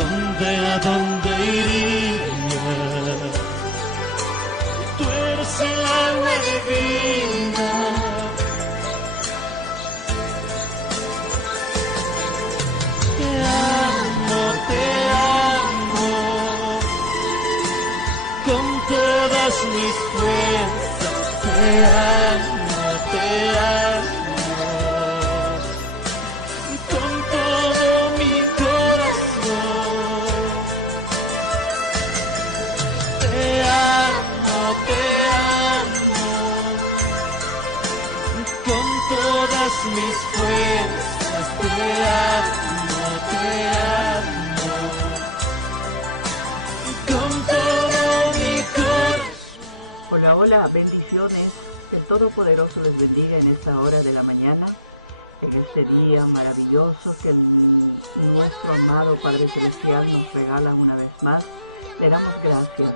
¿a dónde iría? Tú eres el agua de vida. Te amo con todas mis fuerzas. Te amo con todo mi corazón. Te amo con todas mis fuerzas. Te amo con todo mi corazón. Hola, hola, bendiciones. El Todopoderoso les bendiga en esta hora de la mañana, en este día maravilloso que nuestro amado Padre Celestial nos regala una vez más. Le damos gracias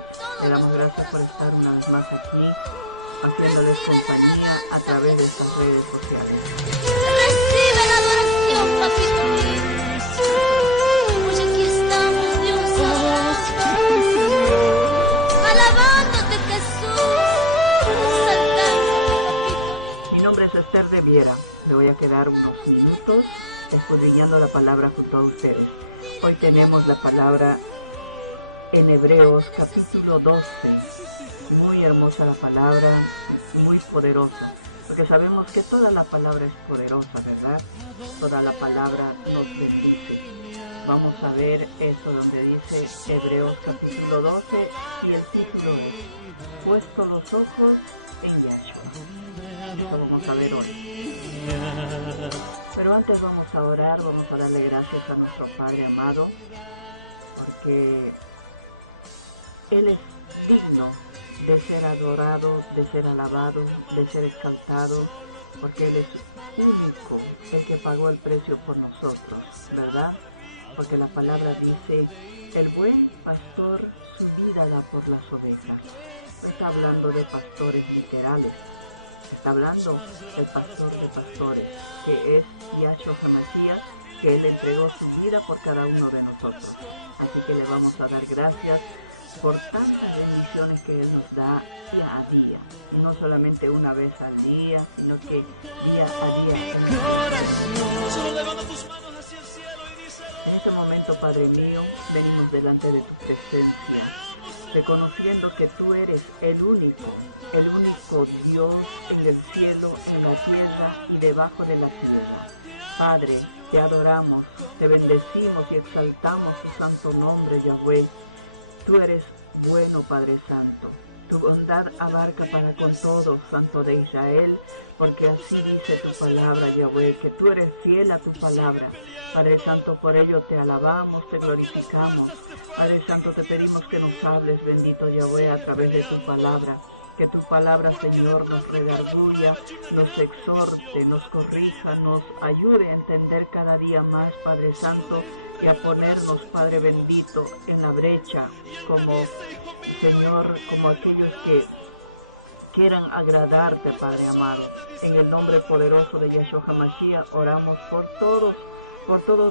por estar una vez más aquí, haciéndoles compañía a través de estas redes sociales. Recibe la adoración, papito mío. Pues aquí estamos, Dios, alabándote, Jesús, exaltándote, papito mío. Mi nombre es Esther de Viera. Me voy a quedar unos minutos escudriñando la palabra junto a ustedes. Hoy tenemos la palabra en Hebreos capítulo 12. Muy hermosa la palabra, muy poderosa, porque sabemos que toda la palabra es poderosa, ¿verdad? Toda la palabra nos bendice. Vamos a ver eso donde dice Hebreos capítulo 12 y el título es Puesto los ojos en Yahshua. Eso vamos a ver hoy. Pero antes vamos a orar, vamos a darle gracias a nuestro Padre amado, porque Él es digno de ser adorado, de ser alabado, de ser exaltado, porque Él es único, el que pagó el precio por nosotros, ¿verdad? Porque la palabra dice, el buen pastor su vida da por las ovejas. No está hablando de pastores literales, está hablando del pastor de pastores, que es Yahshua HaMashiach, que Él entregó su vida por cada uno de nosotros. Así que le vamos a dar gracias por tantas bendiciones que Él nos da día a día, y no solamente una vez al día, sino que día a día. Solo levanta tus manos hacia el cielo y díselo. En este momento, Padre mío, venimos delante de tu presencia, reconociendo que tú eres el único Dios en el cielo, en la tierra y debajo de la tierra. Padre, te adoramos, te bendecimos y exaltamos tu santo nombre, Yahweh. Tú eres bueno, Padre Santo. Tu bondad abarca para con todos, Santo de Israel, porque así dice tu palabra, Yahweh, que tú eres fiel a tu palabra. Padre Santo, por ello te alabamos, te glorificamos. Padre Santo, te pedimos que nos hables, bendito Yahweh, a través de tu palabra. Que tu palabra, Señor, nos redarguya, nos exhorte, nos corrija, nos ayude a entender cada día más, Padre Santo, y a ponernos, Padre bendito, en la brecha, como, Señor, como aquellos que quieran agradarte, Padre amado. En el nombre poderoso de Yahshua HaMashiach, oramos por todos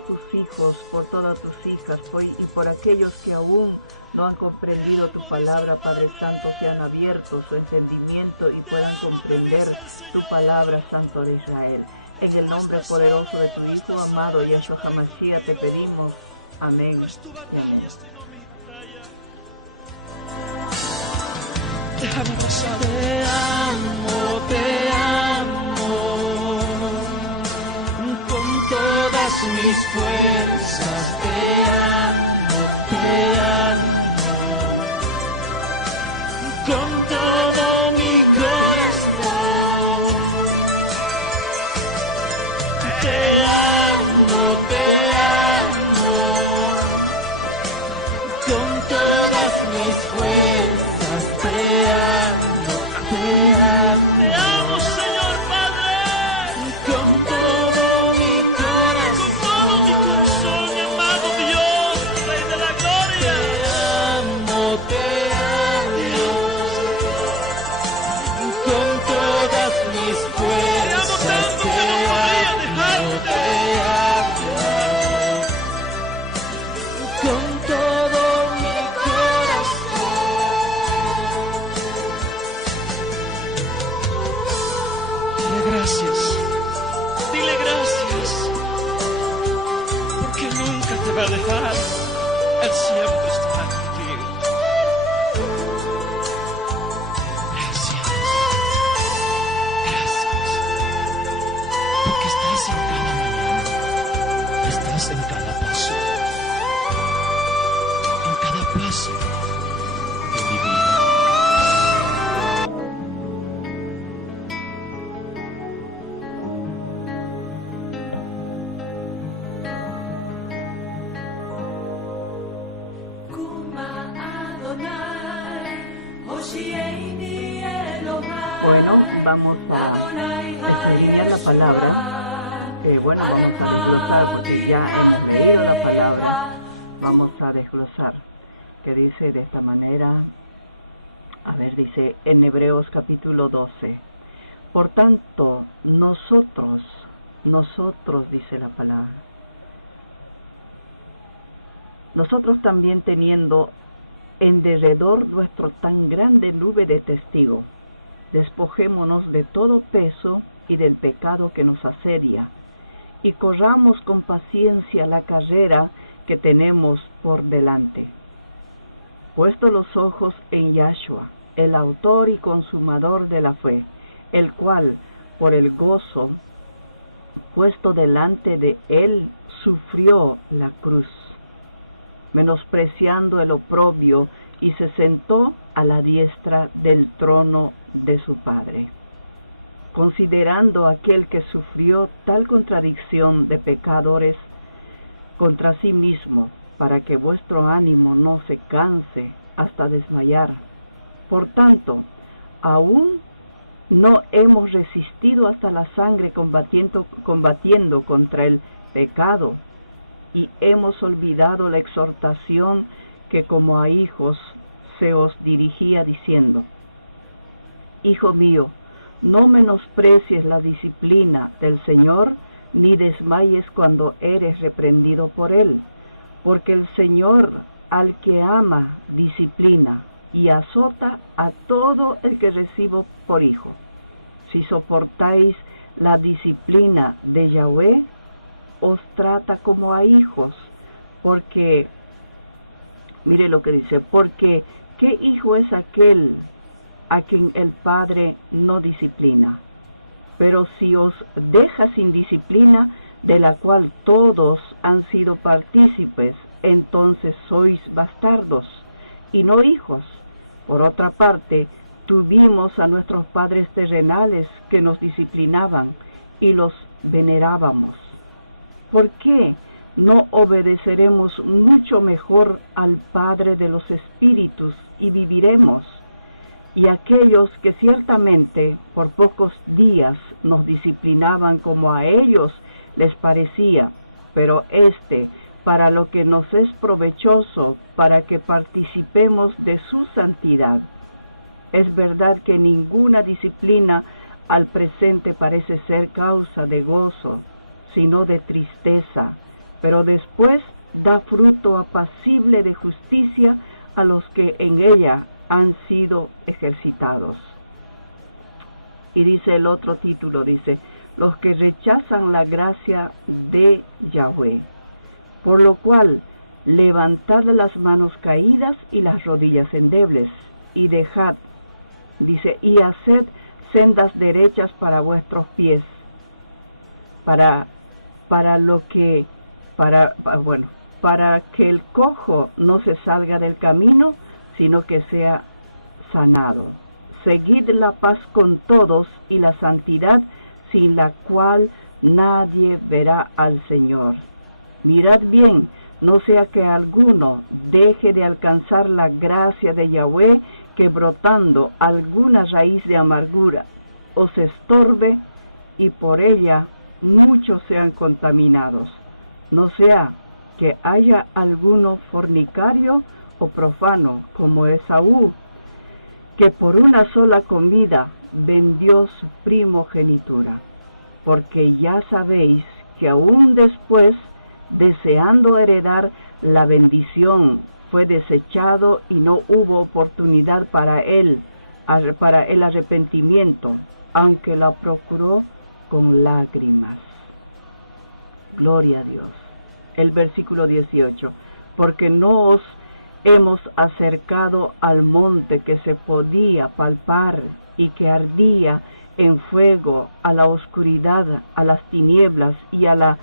tus hijos, por todas tus hijas, y por aquellos que aún no han comprendido tu palabra, Padre Santo, sean abiertos su entendimiento y puedan comprender tu palabra, Santo de Israel. En el nombre poderoso de tu Hijo amado, Yahshua HaMashiach, te pedimos. Amén y amén. Déjame abrazar. Te amo con todas mis fuerzas. Te amo con todo mi corazón. Te amo con todas mis fuerzas. Te amo, Señor Padre, con todo mi corazón, mi amado Dios, Rey de la Gloria. Te amo con todas mis fuerzas. Te amo tanto que no podría dejarte. va a dejar. Él siempre estará contigo. Gracias. Gracias. Porque estás en cada mañana. Estás en cada paso. En cada paso de mi vida. Bueno, vamos a examinar la palabra. Bueno, vamos a desglosar porque ya hemos leído la palabra. Vamos a desglosar. Que dice de esta manera. A ver, dice en Hebreos capítulo 12. Por tanto, nosotros, dice la palabra. Nosotros también teniendo en derredor nuestro tan grande nube de testigos, despojémonos de todo peso y del pecado que nos asedia, y corramos con paciencia la carrera que tenemos por delante. Puesto los ojos en Yahshua, el autor y consumador de la fe, el cual, por el gozo puesto delante de él, sufrió la cruz, menospreciando el oprobio, y se sentó a la diestra del trono de su Padre. Considerando aquel que sufrió tal contradicción de pecadores contra sí mismo, para que vuestro ánimo no se canse hasta desmayar. Por tanto, aún no hemos resistido hasta la sangre combatiendo contra el pecado, y hemos olvidado la exhortación que como a hijos se os dirigía diciendo: Hijo mío, no menosprecies la disciplina del Señor, ni desmayes cuando eres reprendido por Él, porque el Señor al que ama disciplina y azota a todo el que recibe por hijo. Si soportáis la disciplina de Yahweh, os trata como a hijos, porque, mire lo que dice, porque ¿qué hijo es aquel a quien el Padre no disciplina? Pero si os deja sin disciplina, de la cual todos han sido partícipes, entonces sois bastardos y no hijos. Por otra parte, tuvimos a nuestros padres terrenales que nos disciplinaban y los venerábamos. ¿Por qué no obedeceremos mucho mejor al Padre de los Espíritus y viviremos? Y aquellos que ciertamente por pocos días nos disciplinaban como a ellos les parecía, pero para lo que nos es provechoso, para que participemos de su santidad. Es verdad que ninguna disciplina al presente parece ser causa de gozo, sino de tristeza, pero después da fruto apacible de justicia a los que en ella han sido ejercitados. Y dice el otro título, dice, los que rechazan la gracia de Yahweh, por lo cual levantad las manos caídas y las rodillas endebles, y dejad, dice, y haced sendas derechas para vuestros pies, para que el cojo no se salga del camino, sino que sea sanado. Seguid la paz con todos y la santidad, sin la cual nadie verá al Señor. Mirad bien, no sea que alguno deje de alcanzar la gracia de Yahweh, que brotando alguna raíz de amargura os estorbe, y por ella muchos sean contaminados. No sea que haya alguno fornicario o profano como Esaú, que por una sola comida vendió su primogenitura. Porque ya sabéis que aún después, deseando heredar la bendición, fue desechado y no hubo oportunidad para el arrepentimiento, aunque la procuró con lágrimas. Gloria a Dios. el versículo 18. Porque no os hemos acercado al monte que se podía palpar y que ardía en fuego, a la oscuridad, a las tinieblas y a la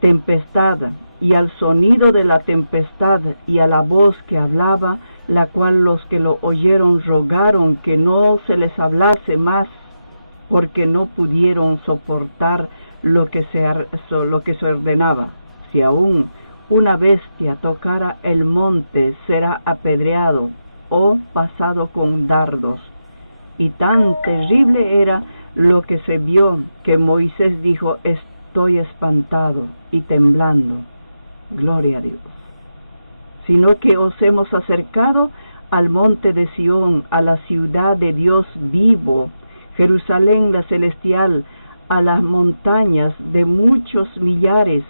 tempestad, y al sonido de la tempestad y a la voz que hablaba, la cual los que lo oyeron rogaron que no se les hablase más, porque no pudieron soportar lo que se ordenaba. Si aún una bestia tocara el monte, será apedreado o pasado con dardos. Y tan terrible era lo que se vio, que Moisés dijo: estoy espantado y temblando. Gloria a Dios. Sino que os hemos acercado al monte de Sión, a la ciudad de Dios vivo, Jerusalén la celestial, a las montañas de muchos millares,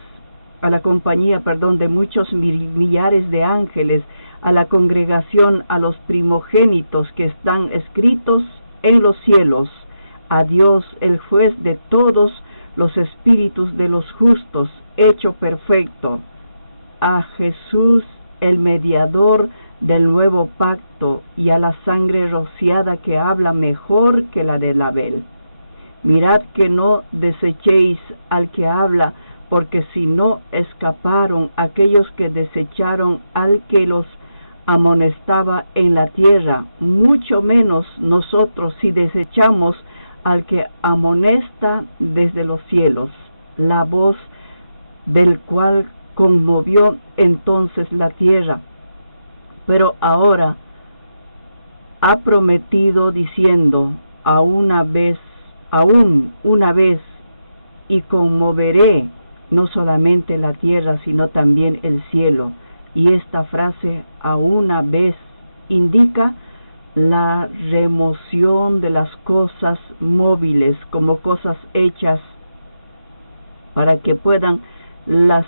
a la compañía, de muchos millares de ángeles, a la congregación, a los primogénitos que están escritos en los cielos, a Dios, el juez de todos los espíritus de los justos, hecho perfecto, a Jesús, el mediador del nuevo pacto, y a la sangre rociada que habla mejor que la de Abel. Mirad que no desechéis al que habla, porque si no escaparon aquellos que desecharon al que los amonestaba en la tierra, mucho menos nosotros si desechamos al que amonesta desde los cielos, la voz del cual conmovió entonces la tierra. Pero ahora ha prometido diciendo: aún una vez, y conmoveré no solamente la tierra, sino también el cielo. Y esta frase, a una vez, indica la remoción de las cosas móviles como cosas hechas, para que puedan las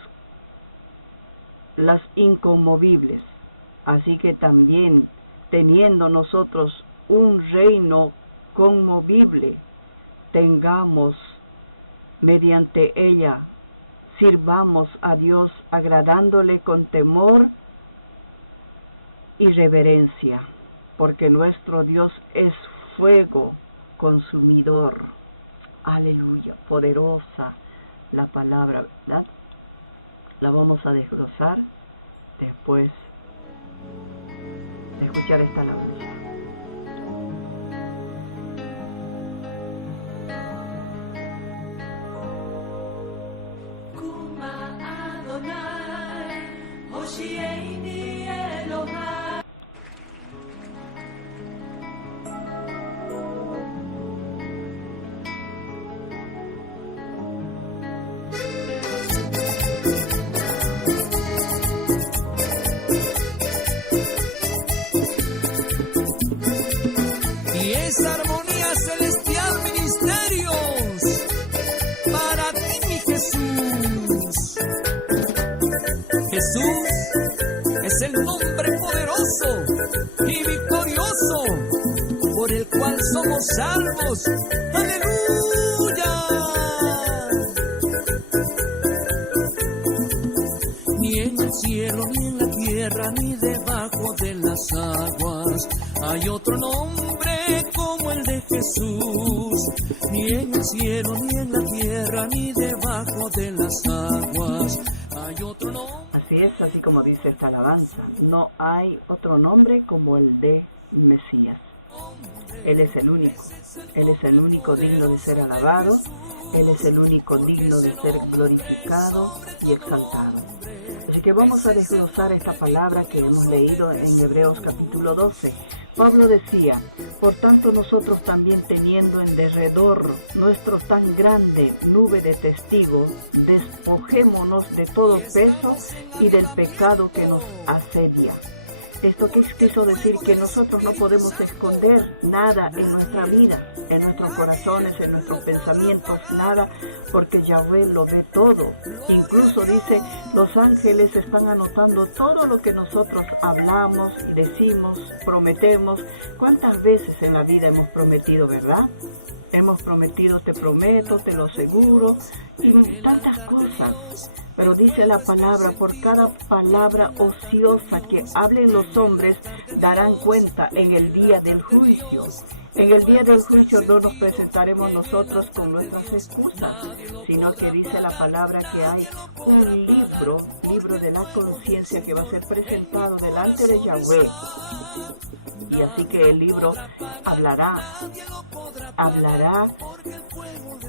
inconmovibles. Así que también, teniendo nosotros un reino conmovible, tengamos mediante ella, sirvamos a Dios agradándole con temor y reverencia, porque nuestro Dios es fuego consumidor. Aleluya, poderosa la palabra, ¿verdad? La vamos a desglosar después de escuchar esta alabanza. Armonía celestial, ministerios para ti, mi Jesús. Jesús es el nombre poderoso y victorioso por el cual somos salvos. ¡Aleluya! Ni en el cielo, ni en la tierra, ni debajo de las aguas hay otro nombre como el de Jesús. Ni en el cielo, ni en la tierra, ni debajo de las aguas hay otro nombre. Así es, así como dice esta alabanza, no hay otro nombre como el de Mesías. Él es el único digno de ser alabado, Él es el único digno de ser glorificado y exaltado. Así que vamos a desglosar esta palabra que hemos leído en Hebreos capítulo 12. Pablo decía: por tanto nosotros también, teniendo en derredor nuestro tan grande nube de testigos, despojémonos de todo peso y del pecado que nos asedia. Esto quiso decir que nosotros no podemos esconder nada en nuestra vida, en nuestros corazones, en nuestros pensamientos, nada, porque Yahweh lo ve todo. Incluso dice, los ángeles están anotando todo lo que nosotros hablamos, decimos, prometemos. ¿Cuántas veces en la vida hemos prometido, verdad? hemos prometido, te prometo, te lo aseguro, y tantas cosas. Pero dice la palabra, por cada palabra ociosa que hablen los hombres, darán cuenta en el día del juicio. En el día del juicio no nos presentaremos nosotros con nuestras excusas, sino que dice la palabra que hay un libro de la conciencia que va a ser presentado delante de Yahweh. Y así que el libro hablará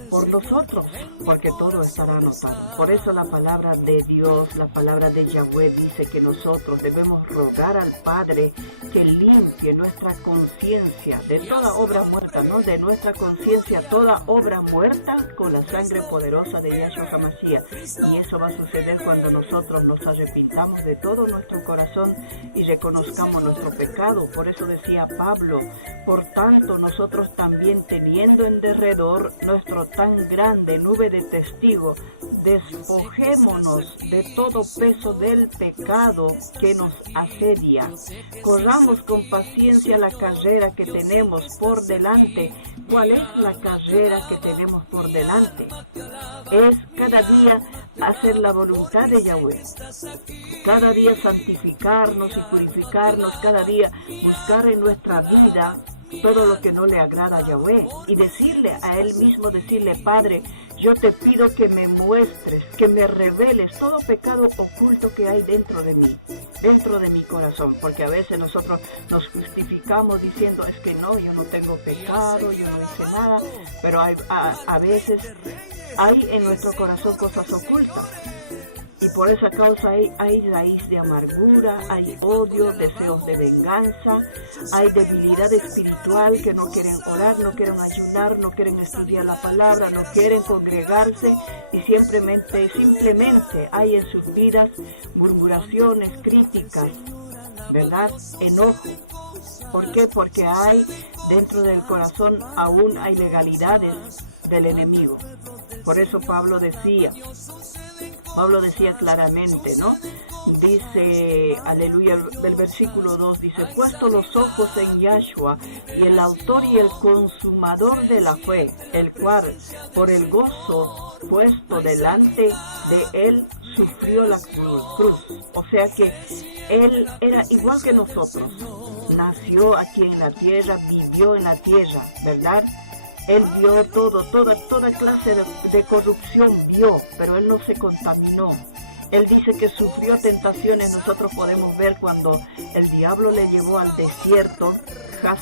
por nosotros, porque todo estará anotado. Por eso la palabra de Dios, la palabra de Yahweh dice que nosotros debemos rogar al Padre que limpie nuestra conciencia de toda obra muerta, ¿no? De nuestra conciencia toda obra muerta con la sangre poderosa de Yahshua HaMashiach. Y eso va a suceder cuando nosotros nos arrepintamos de todo nuestro corazón y reconozcamos nuestro pecado. Por eso decía Pablo, por tanto nosotros también teniendo en derredor nuestro tan grande nube de testigos, despojémonos de todo peso del pecado que nos asedia. Corramos con paciencia la carrera que tenemos por delante. ¿Cuál es la carrera que tenemos por delante? Es cada día hacer la voluntad de Yahweh. Cada día santificarnos y purificarnos. Cada día buscar en nuestra vida todo lo que no le agrada a Yahweh y decirle a Él mismo, decirle, Padre, yo te pido que me muestres, que me reveles todo pecado oculto que hay dentro de mí, dentro de mi corazón, porque a veces nosotros nos justificamos diciendo, es que no, yo no tengo pecado, yo no hice nada, pero a veces hay en nuestro corazón cosas ocultas. Y por esa causa hay raíz de amargura, hay odio, deseos de venganza, hay debilidad espiritual que no quieren orar, no quieren ayunar, no quieren estudiar la palabra, no quieren congregarse y simplemente hay en sus vidas murmuraciones, críticas, ¿verdad? Enojo. ¿Por qué? Porque hay dentro del corazón aún hay legalidades del enemigo. Por eso Pablo decía claramente, ¿no? Dice, aleluya, el versículo 2 dice, puesto los ojos en Yahshua y el autor y el consumador de la fe, el cual por el gozo puesto delante de él sufrió la cruz. O sea que él era igual que nosotros, nació aquí en la tierra, vivió en la tierra, ¿verdad? Él vio toda clase de corrupción vio, pero él no se contaminó. Él dice que sufrió tentaciones. Nosotros podemos ver cuando el diablo le llevó al desierto,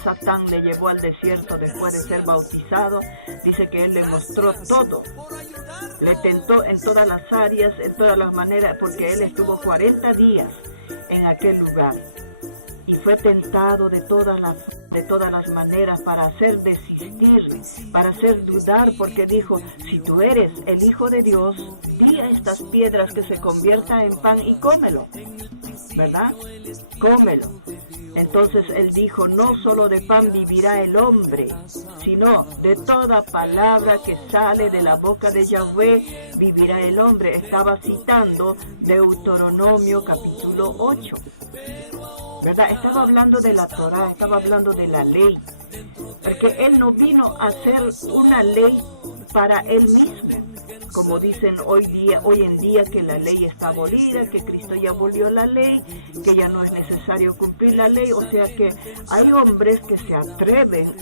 Satán le llevó al desierto después de ser bautizado. Dice que él le mostró todo. Le tentó en todas las áreas, en todas las maneras, porque él estuvo 40 días en aquel lugar. Y fue tentado de todas las maneras para hacer desistir, para hacer dudar, porque dijo, si tú eres el Hijo de Dios, di a estas piedras que se conviertan en pan y cómelo, ¿verdad? Cómelo. Entonces él dijo, no solo de pan vivirá el hombre, sino de toda palabra que sale de la boca de Yahweh vivirá el hombre. Estaba citando Deuteronomio capítulo 8. ¿Verdad? Estaba hablando de la Torá, estaba hablando de la ley, porque él no vino a hacer una ley para él mismo, como dicen hoy en día que la ley está abolida, que Cristo ya abolió la ley, que ya no es necesario cumplir la ley. O sea que hay hombres que se atreven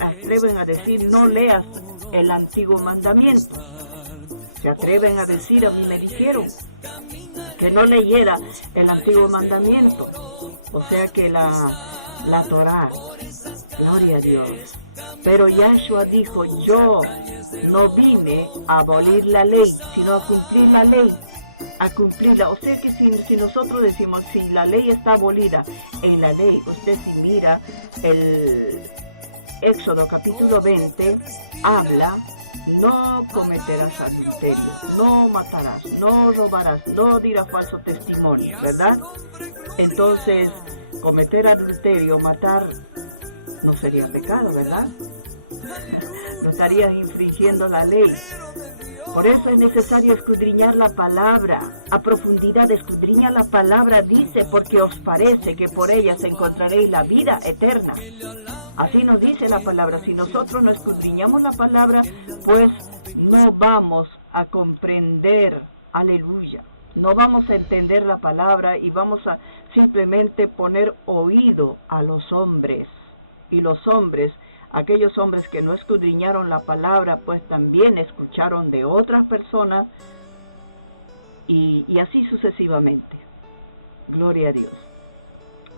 a decir, no leas el antiguo mandamiento. Se atreven a decir, a mí me dijeron que no leyera el antiguo mandamiento. O sea que la Torá, gloria a Dios. Pero Yahshua dijo, yo no vine a abolir la ley, sino a cumplir la ley, a cumplirla. O sea que si nosotros decimos, si la ley está abolida, en la ley, usted si mira el Éxodo capítulo 20, habla, no cometerás adulterio, no matarás, no robarás, no dirás falso testimonio, ¿verdad? Entonces, cometer adulterio, matar, no sería pecado, ¿verdad? No estarías infringiendo la ley. Por eso es necesario escudriñar la palabra, a profundidad escudriña la palabra, dice, porque os parece que por ellas encontraréis la vida eterna. Así nos dice la palabra. Si nosotros no escudriñamos la palabra, pues no vamos a comprender, aleluya, no vamos a entender la palabra y vamos a simplemente poner oído a los hombres. Y los hombres, aquellos hombres que no escudriñaron la palabra, pues también escucharon de otras personas y así sucesivamente. Gloria a Dios.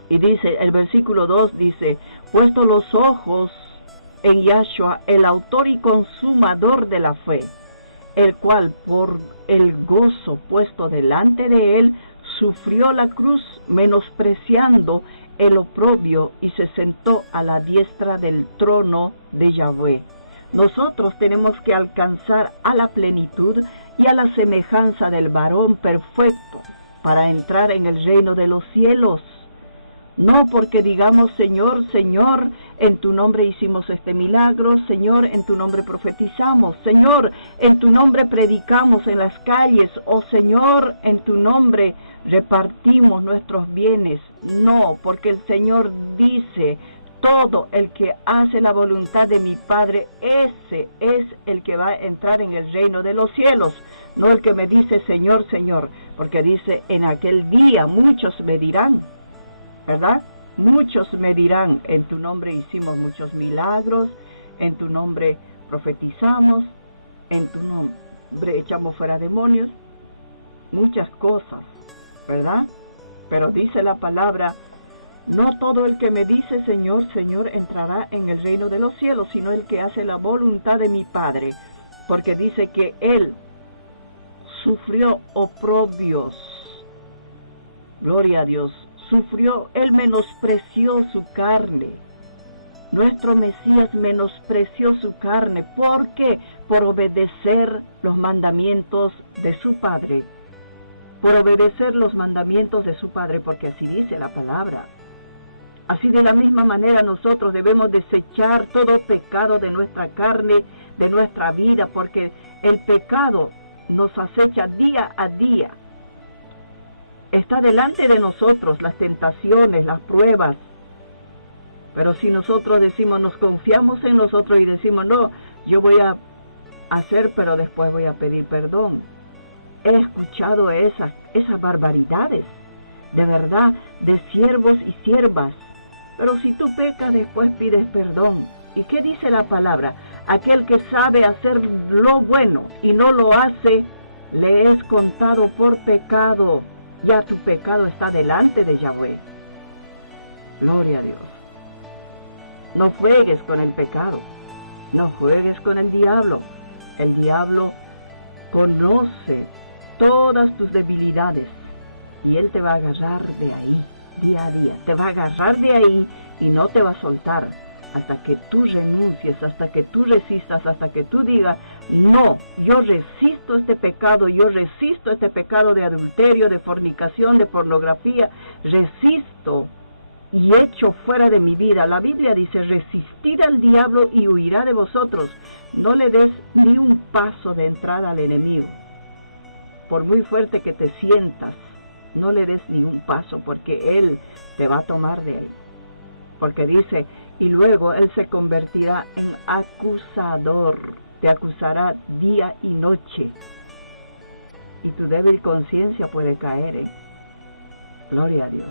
Y dice, el versículo 2 dice, puesto los ojos en Yahshua, el autor y consumador de la fe, el cual por el gozo puesto delante de él, sufrió la cruz, menospreciando el oprobio, y se sentó a la diestra del trono de Yahweh. Nosotros tenemos que alcanzar a la plenitud y a la semejanza del varón perfecto para entrar en el reino de los cielos. No porque digamos, Señor, Señor, en tu nombre hicimos este milagro, Señor, en tu nombre profetizamos, Señor, en tu nombre predicamos en las calles, o Señor, en tu nombre repartimos nuestros bienes. No, porque el Señor dice, todo el que hace la voluntad de mi Padre, ese es el que va a entrar en el reino de los cielos. No el que me dice, Señor, Señor, porque dice, en aquel día muchos me dirán, ¿verdad? Muchos me dirán, en tu nombre hicimos muchos milagros, en tu nombre profetizamos, en tu nombre echamos fuera demonios, muchas cosas, ¿verdad? Pero dice la palabra, no todo el que me dice Señor, Señor entrará en el reino de los cielos, sino el que hace la voluntad de mi Padre, porque dice que Él sufrió oprobios, gloria a Dios, sufrió, Él menospreció su carne. Nuestro Mesías menospreció su carne. ¿Por qué? Por obedecer los mandamientos de su Padre. Por obedecer los mandamientos de su Padre, porque así dice la palabra. Así de la misma manera nosotros debemos desechar todo pecado de nuestra carne, de nuestra vida, porque el pecado nos acecha día a día. Está delante de nosotros las tentaciones, las pruebas. Pero si nosotros decimos, nos confiamos en nosotros y decimos, no, yo voy a hacer, pero después voy a pedir perdón. He escuchado esas barbaridades, de verdad, de siervos y siervas. Pero si tú pecas, después pides perdón. ¿Y qué dice la palabra? Aquel que sabe hacer lo bueno y no lo hace, le es contado por pecado. Ya tu pecado está delante de Yahweh. Gloria a Dios. No juegues con el pecado. No juegues con el diablo. El diablo conoce todas tus debilidades y él te va a agarrar de ahí, día a día. Te va a agarrar de ahí y no te va a soltar hasta que tú renuncies, hasta que tú resistas, hasta que tú digas, no, yo resisto este pecado de adulterio, de fornicación, de pornografía, resisto y echo fuera de mi vida. La Biblia dice, resistid al diablo y huirá de vosotros. No le des ni un paso de entrada al enemigo. Por muy fuerte que te sientas, no le des ni un paso, porque él te va a tomar de él. Porque dice, y luego él se convertirá en acusador, te acusará día y noche, y tu débil conciencia puede caer. Gloria a Dios.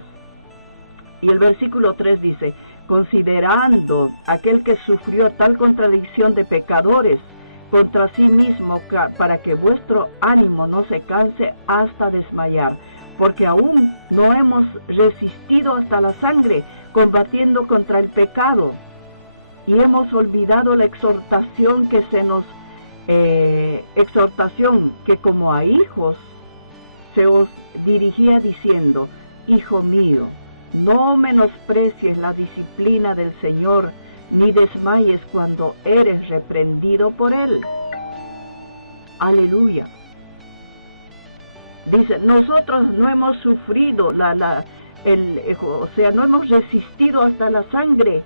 Y el versículo 3 dice, considerando aquel que sufrió tal contradicción de pecadores contra sí mismo, para que vuestro ánimo no se canse hasta desmayar, porque aún no hemos resistido hasta la sangre, combatiendo contra el pecado, y hemos olvidado la exhortación que como a hijos se os dirigía diciendo, hijo mío, no menosprecies la disciplina del Señor, ni desmayes cuando eres reprendido por Él. Aleluya. Dice, nosotros no hemos sufrido no hemos resistido hasta la sangre.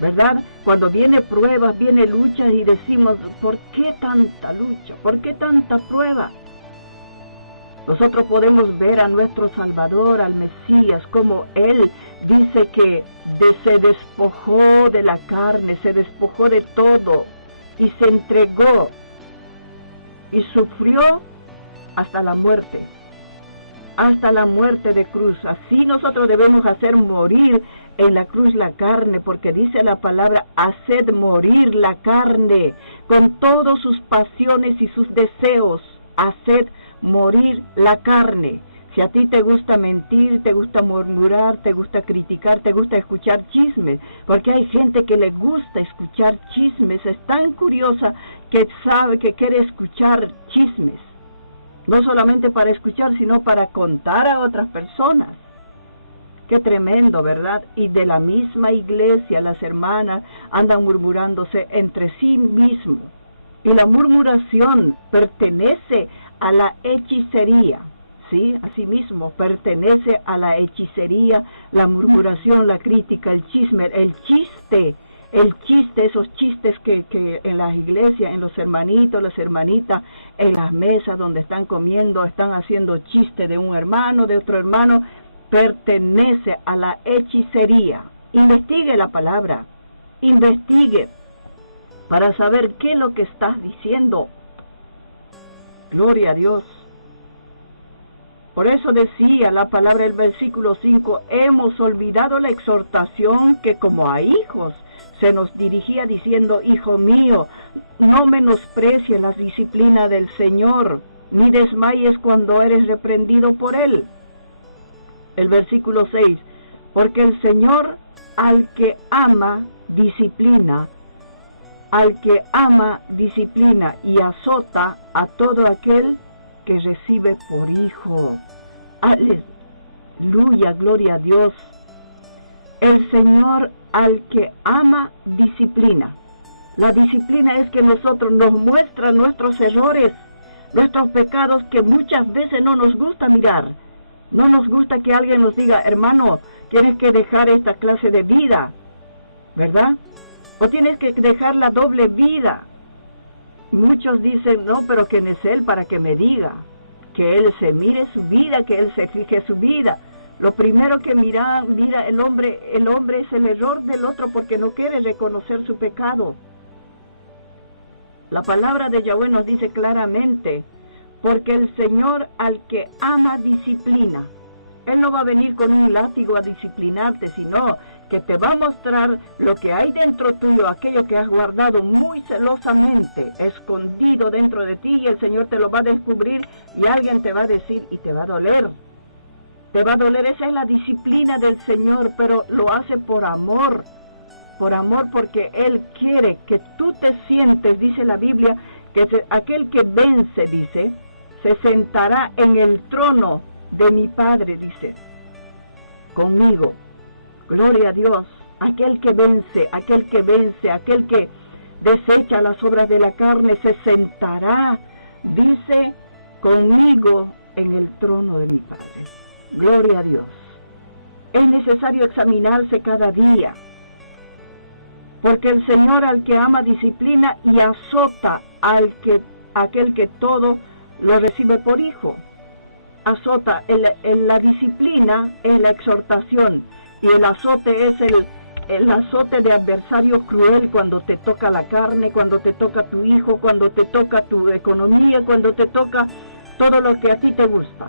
¿verdad? Cuando viene prueba, viene lucha y decimos, ¿por qué tanta lucha? ¿Por qué tanta prueba? Nosotros podemos ver a nuestro Salvador, al Mesías, como Él dice que se despojó de la carne, se despojó de todo y se entregó y sufrió hasta la muerte de cruz. Así nosotros debemos hacer morir en la cruz la carne, porque dice la palabra, haced morir la carne con todas sus pasiones y sus deseos, haced morir la carne. Si a ti te gusta mentir, te gusta murmurar, te gusta criticar, te gusta escuchar chismes, porque hay gente que le gusta escuchar chismes, es tan curiosa que sabe que quiere escuchar chismes, no solamente para escuchar, sino para contar a otras personas. Qué tremendo, ¿verdad? Y de la misma iglesia, las hermanas andan murmurándose entre sí mismos. Y la murmuración pertenece a la hechicería, ¿sí? Asimismo, pertenece a la hechicería, la murmuración, la crítica, el chisme, el chiste, esos chistes que en las iglesias, en los hermanitos, las hermanitas, en las mesas donde están comiendo, están haciendo chiste de un hermano, de otro hermano, pertenece a la hechicería. Investigue la palabra, investigue para saber qué es lo que estás diciendo. Gloria a Dios. Por eso decía la palabra del versículo 5, hemos olvidado la exhortación que como a hijos se nos dirigía diciendo, hijo mío, no menosprecies la disciplina del Señor, ni desmayes cuando eres reprendido por Él. El versículo 6, porque el Señor al que ama disciplina y azota a todo aquel que recibe por hijo. Aleluya, gloria a Dios. El Señor al que ama disciplina. La disciplina es que nosotros nos muestra nuestros errores, nuestros pecados que muchas veces no nos gusta mirar. No nos gusta que alguien nos diga, hermano, tienes que dejar esta clase de vida, ¿verdad? O tienes que dejar la doble vida. Muchos dicen, no, pero ¿quién es Él para que me diga? Que Él se mire su vida, que Él se fije su vida. Lo primero que mira el hombre es el error del otro porque no quiere reconocer su pecado. La palabra de Yahweh nos dice claramente, porque el Señor al que ama disciplina. Él no va a venir con un látigo a disciplinarte, sino que te va a mostrar lo que hay dentro tuyo, aquello que has guardado muy celosamente, escondido dentro de ti, y el Señor te lo va a descubrir y alguien te va a decir y te va a doler. Te va a doler, esa es la disciplina del Señor, pero lo hace por amor porque Él quiere que tú te sientes, dice la Biblia, que aquel que vence, dice, se sentará en el trono de mi Padre, dice, conmigo. Gloria a Dios. Aquel que vence, aquel que desecha las obras de la carne, se sentará, dice, conmigo en el trono de mi Padre. Gloria a Dios. Es necesario examinarse cada día, porque el Señor al que ama disciplina y azota aquel que todo lo recibe por hijo. Azota, la disciplina es la exhortación y el azote es el azote de adversario cruel cuando te toca la carne, cuando te toca tu hijo, cuando te toca tu economía, cuando te toca todo lo que a ti te gusta.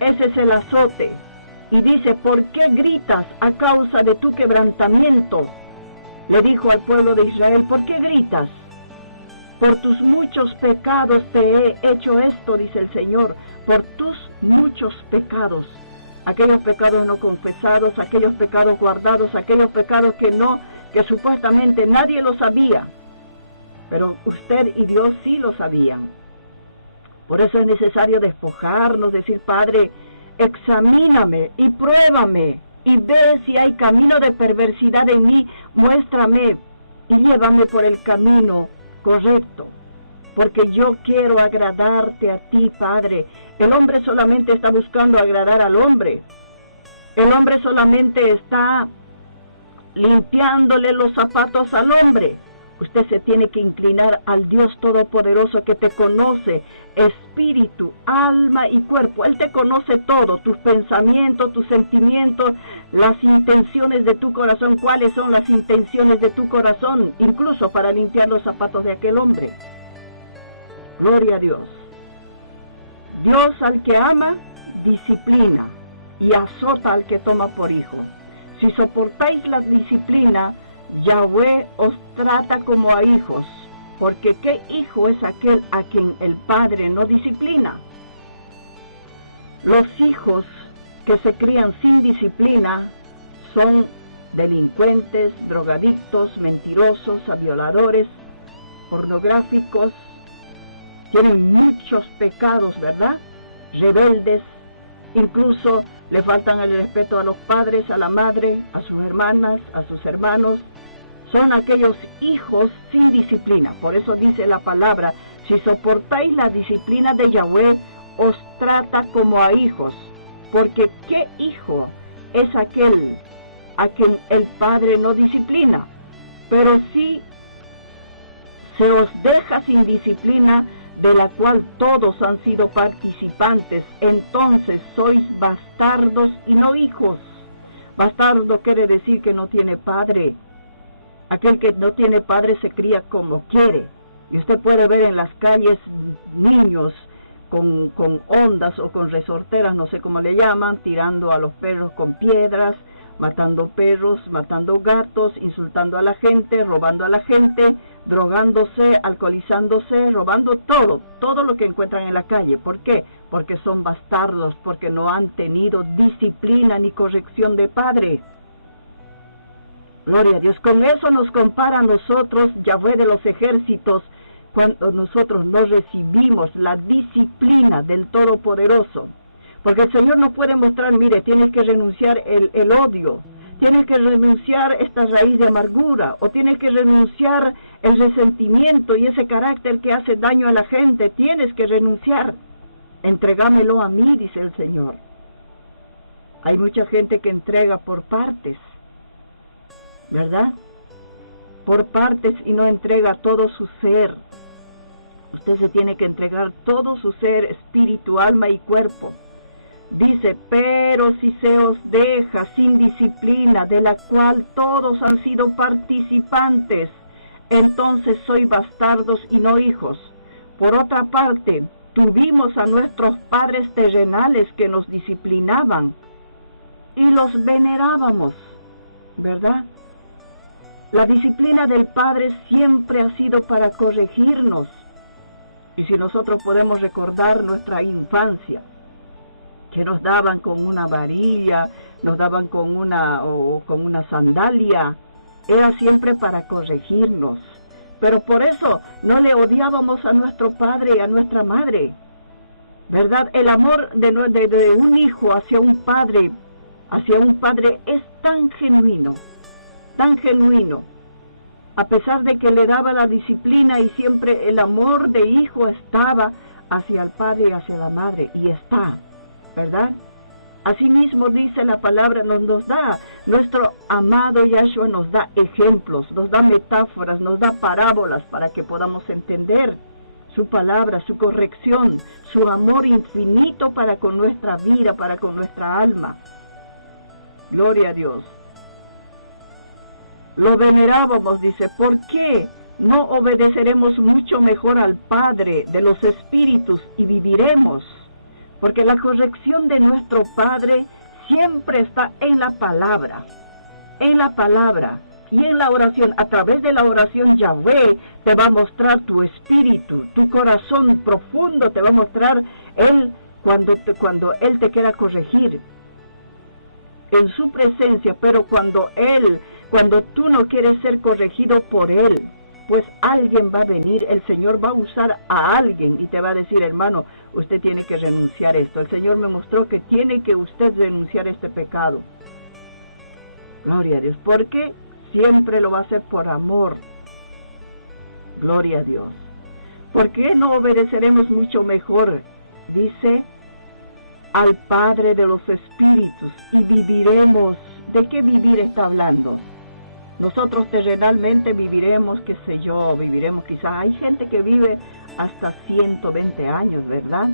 Ese es el azote. Y dice, ¿por qué gritas a causa de tu quebrantamiento? Le dijo al pueblo de Israel, ¿por qué gritas? Por tus muchos pecados te he hecho esto, dice el Señor, por tus muchos pecados. Aquellos pecados no confesados, aquellos pecados guardados, aquellos pecados que supuestamente nadie lo sabía, pero usted y Dios sí lo sabían. Por eso es necesario despojarnos, decir, Padre, examíname y pruébame y ve si hay camino de perversidad en mí, muéstrame y llévame por el camino correcto, porque yo quiero agradarte a ti, Padre. El hombre solamente está buscando agradar al hombre. El hombre solamente está limpiándole los zapatos al hombre. Usted se tiene que inclinar al Dios Todopoderoso que te conoce, espíritu, alma y cuerpo. Él te conoce todo, tus pensamientos, tus sentimientos, las intenciones de tu corazón. ¿Cuáles son las intenciones de tu corazón? Incluso para limpiar los zapatos de aquel hombre. Gloria a Dios. Dios al que ama, disciplina y azota al que toma por hijo. Si soportáis la disciplina, Yahweh os trata como a hijos, porque ¿qué hijo es aquel a quien el padre no disciplina? Los hijos que se crían sin disciplina son delincuentes, drogadictos, mentirosos, violadores, pornográficos, tienen muchos pecados, ¿verdad? Rebeldes, incluso le faltan el respeto a los padres, a la madre, a sus hermanas, a sus hermanos. Son aquellos hijos sin disciplina. Por eso dice la palabra, si soportáis la disciplina de Yahweh, os trata como a hijos. Porque ¿qué hijo es aquel a quien el padre no disciplina? Pero si se os deja sin disciplina, de la cual todos han sido participantes, entonces sois bastardos y no hijos. Bastardo quiere decir que no tiene padre. Aquel que no tiene padre se cría como quiere. Y usted puede ver en las calles niños con ondas o con resorteras, no sé cómo le llaman, tirando a los perros con piedras, matando perros, matando gatos, insultando a la gente, robando a la gente, drogándose, alcoholizándose, robando todo lo que encuentran en la calle. ¿Por qué? Porque son bastardos, porque no han tenido disciplina ni corrección de padre. Gloria a Dios. Con eso nos compara a nosotros, Yahweh de los ejércitos, cuando nosotros no recibimos la disciplina del Todopoderoso. Porque el Señor no puede mostrar, mire, tienes que renunciar el odio, tienes que renunciar esta raíz de amargura, o tienes que renunciar el resentimiento y ese carácter que hace daño a la gente, tienes que renunciar. Entrégamelo a mí, dice el Señor. Hay mucha gente que entrega por partes, ¿verdad? Por partes y no entrega todo su ser. Usted se tiene que entregar todo su ser, espíritu, alma y cuerpo. Dice, pero si se os deja sin disciplina, de la cual todos han sido participantes, entonces sois bastardos y no hijos. Por otra parte, tuvimos a nuestros padres terrenales que nos disciplinaban y los venerábamos, ¿verdad? La disciplina del Padre siempre ha sido para corregirnos. Y si nosotros podemos recordar nuestra infancia, que nos daban con una varilla, nos daban con una sandalia, era siempre para corregirnos. Pero por eso no le odiábamos a nuestro padre y a nuestra madre, ¿verdad? El amor de un hijo hacia un padre es tan genuino, a pesar de que le daba la disciplina y siempre el amor de hijo estaba hacia el padre y hacia la madre, y está, ¿verdad? Asimismo dice la palabra, nos da, nuestro amado Yahshua nos da ejemplos, nos da metáforas, nos da parábolas para que podamos entender su palabra, su corrección, su amor infinito para con nuestra vida, para con nuestra alma. Gloria a Dios. Lo venerábamos, dice, ¿por qué no obedeceremos mucho mejor al Padre de los Espíritus y viviremos? Porque la corrección de nuestro Padre siempre está en la palabra y en la oración. A través de la oración, Yahweh te va a mostrar tu espíritu, tu corazón profundo, te va a mostrar Él cuando Él te quiera corregir en su presencia. Pero cuando tú no quieres ser corregido por Él, pues alguien va a venir, el Señor va a usar a alguien y te va a decir, hermano, usted tiene que renunciar a esto. El Señor me mostró que tiene que usted renunciar a este pecado. Gloria a Dios, porque siempre lo va a hacer por amor. Gloria a Dios. ¿Por qué no obedeceremos mucho mejor? Dice, al Padre de los Espíritus y viviremos. ¿De qué vivir está hablando? Nosotros terrenalmente viviremos, qué sé yo, viviremos quizás, hay gente que vive hasta 120 años, ¿verdad?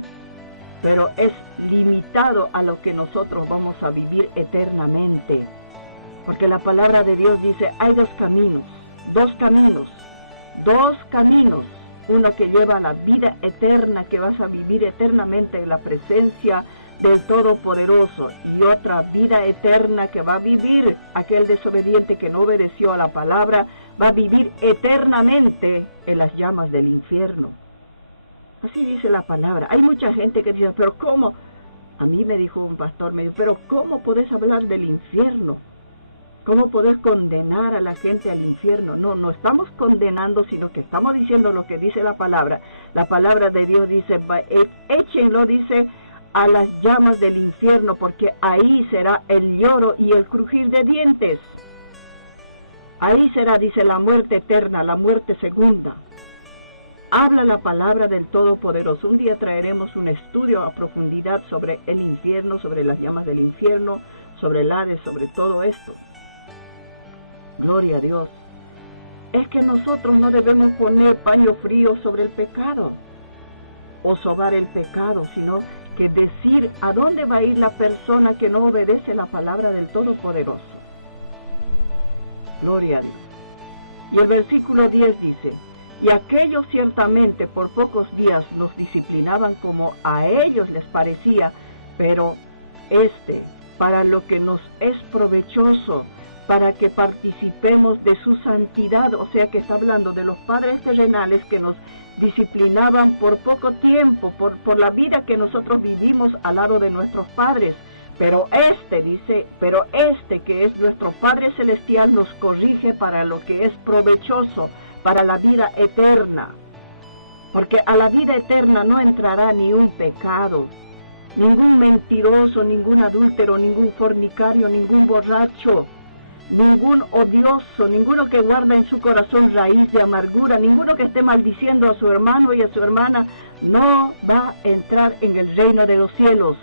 Pero es limitado a lo que nosotros vamos a vivir eternamente. Porque la palabra de Dios dice, hay dos caminos. Uno que lleva a la vida eterna, que vas a vivir eternamente en la presencia del Todopoderoso, y otra vida eterna que va a vivir aquel desobediente que no obedeció a la palabra, va a vivir eternamente en las llamas del infierno. Así dice la palabra. Hay mucha gente que dice, pero ¿cómo? A mí me dijo un pastor, me dijo, pero ¿cómo podés hablar del infierno? ¿Cómo podés condenar a la gente al infierno? No estamos condenando, sino que estamos diciendo lo que dice la palabra. La palabra de Dios dice, échenlo, dice, a las llamas del infierno, porque ahí será el lloro y el crujir de dientes. Ahí será, dice, la muerte eterna, la muerte segunda. Habla la palabra del Todopoderoso. Un día traeremos un estudio a profundidad sobre el infierno, sobre las llamas del infierno, sobre el Hades, sobre todo esto. Gloria a Dios. Es que nosotros no debemos poner paño frío sobre el pecado o sobar el pecado, sino que decir a dónde va a ir la persona que no obedece la palabra del Todopoderoso. Gloria a Dios. Y el versículo 10 dice, y aquellos ciertamente por pocos días nos disciplinaban como a ellos les parecía, pero para lo que nos es provechoso, para que participemos de su santidad. O sea que está hablando de los padres terrenales que nos disciplinaban por poco tiempo, por la vida que nosotros vivimos al lado de nuestros padres. Pero dice, que es nuestro Padre Celestial nos corrige para lo que es provechoso, para la vida eterna. Porque a la vida eterna no entrará ni un pecado, ningún mentiroso, ningún adúltero, ningún fornicario, ningún borracho, ningún odioso, ninguno que guarda en su corazón raíz de amargura, ninguno que esté maldiciendo a su hermano y a su hermana, no va a entrar en el reino de los cielos.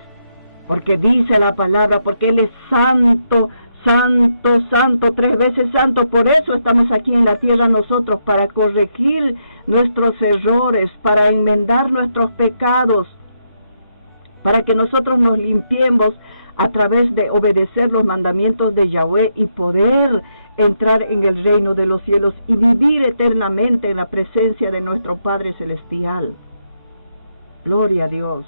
Porque dice la palabra, porque Él es santo, santo, santo, 3 veces santo. Por eso estamos aquí en la tierra nosotros, para corregir nuestros errores, para enmendar nuestros pecados, para que nosotros nos limpiemos a través de obedecer los mandamientos de Yahweh y poder entrar en el reino de los cielos y vivir eternamente en la presencia de nuestro Padre Celestial. Gloria a Dios.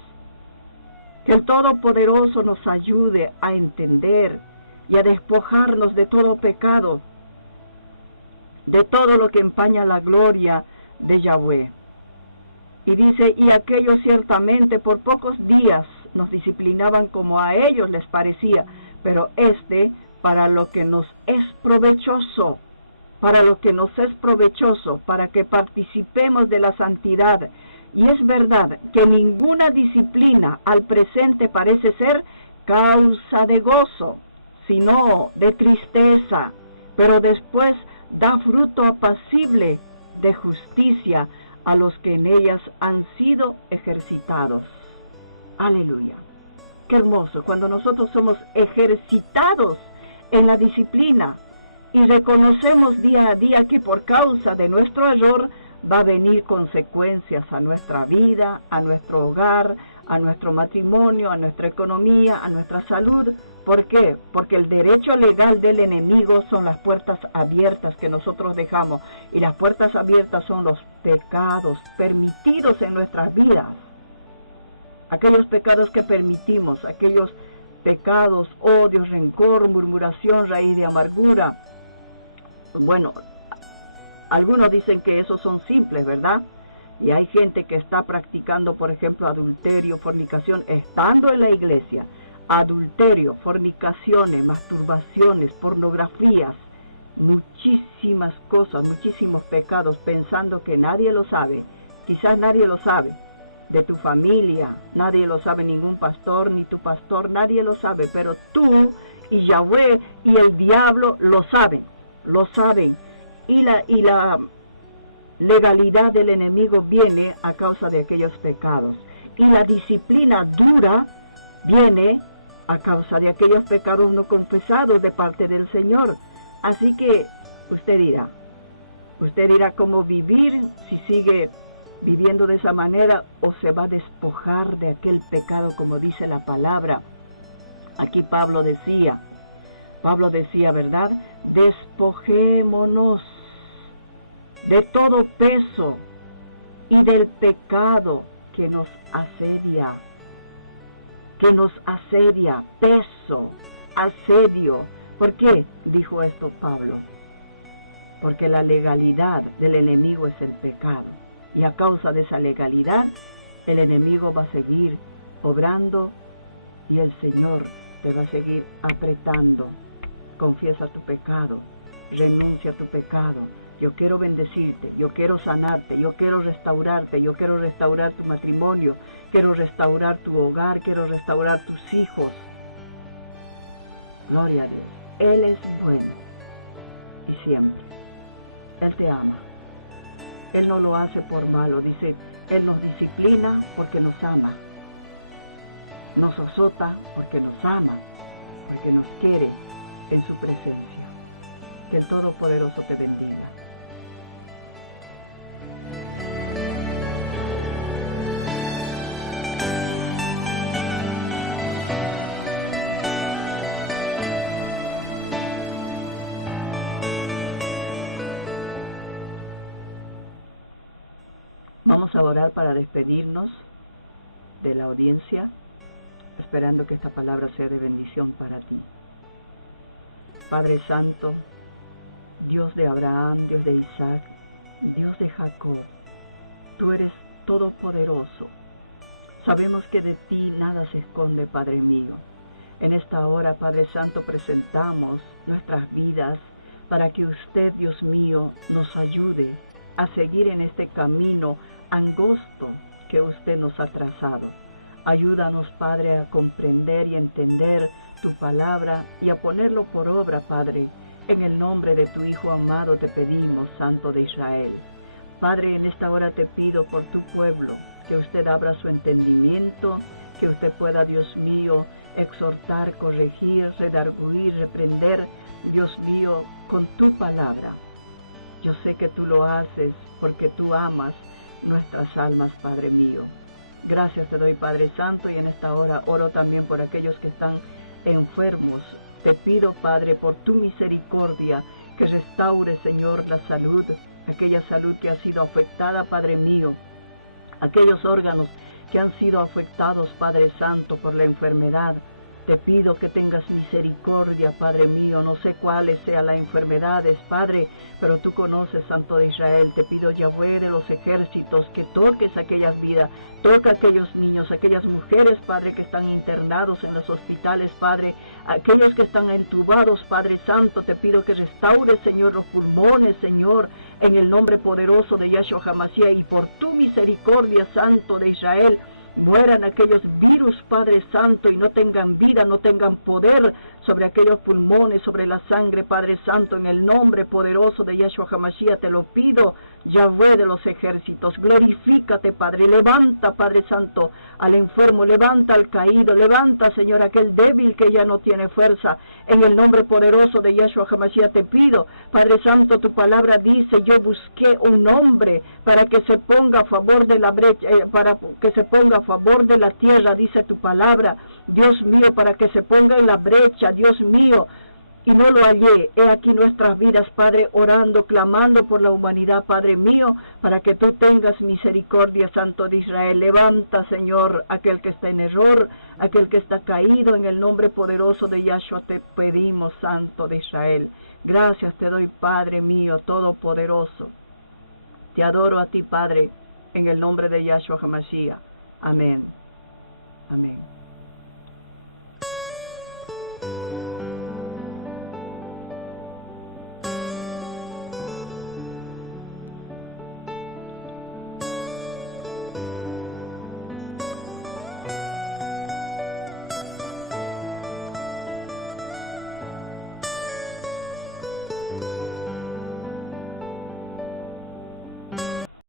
Que el Todopoderoso nos ayude a entender y a despojarnos de todo pecado, de todo lo que empaña la gloria de Yahweh. Y dice, y aquellos ciertamente por pocos días nos disciplinaban como a ellos les parecía, pero para lo que nos es provechoso, para que participemos de la santidad. Y es verdad que ninguna disciplina al presente parece ser causa de gozo, sino de tristeza, pero después da fruto apacible de justicia a los que en ellas han sido ejercitados. Aleluya. Qué hermoso cuando nosotros somos ejercitados en la disciplina y reconocemos día a día que por causa de nuestro error va a venir consecuencias a nuestra vida, a nuestro hogar, a nuestro matrimonio, a nuestra economía, a nuestra salud. ¿Por qué? Porque el derecho legal del enemigo son las puertas abiertas que nosotros dejamos. Y las puertas abiertas son los pecados permitidos en nuestras vidas. Aquellos pecados que permitimos, aquellos pecados, odio, rencor, murmuración, raíz de amargura. Bueno, algunos dicen que esos son simples, ¿verdad? Y hay gente que está practicando, por ejemplo, adulterio, fornicación, estando en la iglesia. Adulterio, fornicaciones, masturbaciones, pornografías, muchísimas cosas, muchísimos pecados, pensando que nadie lo sabe. Quizás nadie lo sabe. De tu familia, nadie lo sabe, ningún pastor, ni tu pastor, nadie lo sabe. Pero tú y Yahweh y el diablo lo saben. Y la legalidad del enemigo viene a causa de aquellos pecados. Y la disciplina dura viene a causa de aquellos pecados no confesados de parte del Señor. Así que Usted dirá cómo vivir si sigue viviendo de esa manera o se va a despojar de aquel pecado como dice la palabra. Aquí Pablo decía, ¿verdad? Despojémonos de todo peso y del pecado que nos asedia, peso, asedio. ¿Por qué dijo esto Pablo? Porque la legalidad del enemigo es el pecado. Y a causa de esa legalidad, el enemigo va a seguir obrando y el Señor te va a seguir apretando. Confiesa tu pecado, renuncia a tu pecado. Yo quiero bendecirte, yo quiero sanarte, yo quiero restaurarte, yo quiero restaurar tu matrimonio, quiero restaurar tu hogar, quiero restaurar tus hijos. Gloria a Dios. Él es bueno y siempre. Él te ama. Él no lo hace por malo. Dice, Él nos disciplina porque nos ama. Nos azota porque nos ama, porque nos quiere en su presencia. Que el Todopoderoso te bendiga. Vamos a orar para despedirnos de la audiencia, esperando que esta palabra sea de bendición para ti. Padre Santo, Dios de Abraham, Dios de Isaac, Dios de Jacob, tú eres todopoderoso. Sabemos que de ti nada se esconde, Padre mío. En esta hora, Padre Santo, presentamos nuestras vidas para que usted, Dios mío, nos ayude a seguir en este camino angosto que usted nos ha trazado. Ayúdanos, Padre, a comprender y entender tu palabra y a ponerlo por obra, Padre. En el nombre de tu Hijo amado te pedimos, Santo de Israel. Padre, en esta hora te pido por tu pueblo, que usted abra su entendimiento, que usted pueda, Dios mío, exhortar, corregir, redarguir, reprender, Dios mío, con tu palabra. Yo sé que tú lo haces porque tú amas nuestras almas, Padre mío. Gracias te doy, Padre Santo, y en esta hora oro también por aquellos que están enfermos. Te pido, Padre, por tu misericordia, que restaure, Señor, la salud, aquella salud que ha sido afectada, Padre mío, aquellos órganos que han sido afectados, Padre Santo, por la enfermedad. Te pido que tengas misericordia, Padre mío, no sé cuáles sean las enfermedades, Padre, pero tú conoces, Santo de Israel. Te pido, Yahweh de los ejércitos, que toques aquellas vidas, toca a aquellos niños, aquellas mujeres, Padre, que están internados en los hospitales, Padre, aquellos que están entubados, Padre Santo. Te pido que restaures, Señor, los pulmones, Señor, en el nombre poderoso de Yahshua HaMashiach, y por tu misericordia, Santo de Israel, mueran aquellos virus, Padre Santo, y no tengan vida, no tengan poder sobre aquellos pulmones, sobre la sangre, Padre Santo, en el nombre poderoso de Yahshua HaMashiach te lo pido, Yahweh de los ejércitos. Glorifícate, Padre, levanta, Padre Santo, al enfermo, levanta al caído, levanta, Señor, aquel débil que ya no tiene fuerza, en el nombre poderoso de Yahshua HaMashiach te pido, Padre Santo, tu palabra dice, yo busqué un hombre para que se ponga a favor de la brecha, para que se ponga a favor de la tierra, dice tu palabra, Dios mío, para que se ponga en la brecha, Dios mío, y no lo hallé. He aquí nuestras vidas, Padre, orando, clamando por la humanidad, Padre mío, para que tú tengas misericordia, Santo de Israel. Levanta, Señor, aquel que está en error, aquel que está caído, en el nombre poderoso de Yahshua te pedimos, Santo de Israel. Gracias te doy, Padre mío, todopoderoso. Te adoro a ti, Padre, en el nombre de Yahshua HaMashiach. Amén. Amén.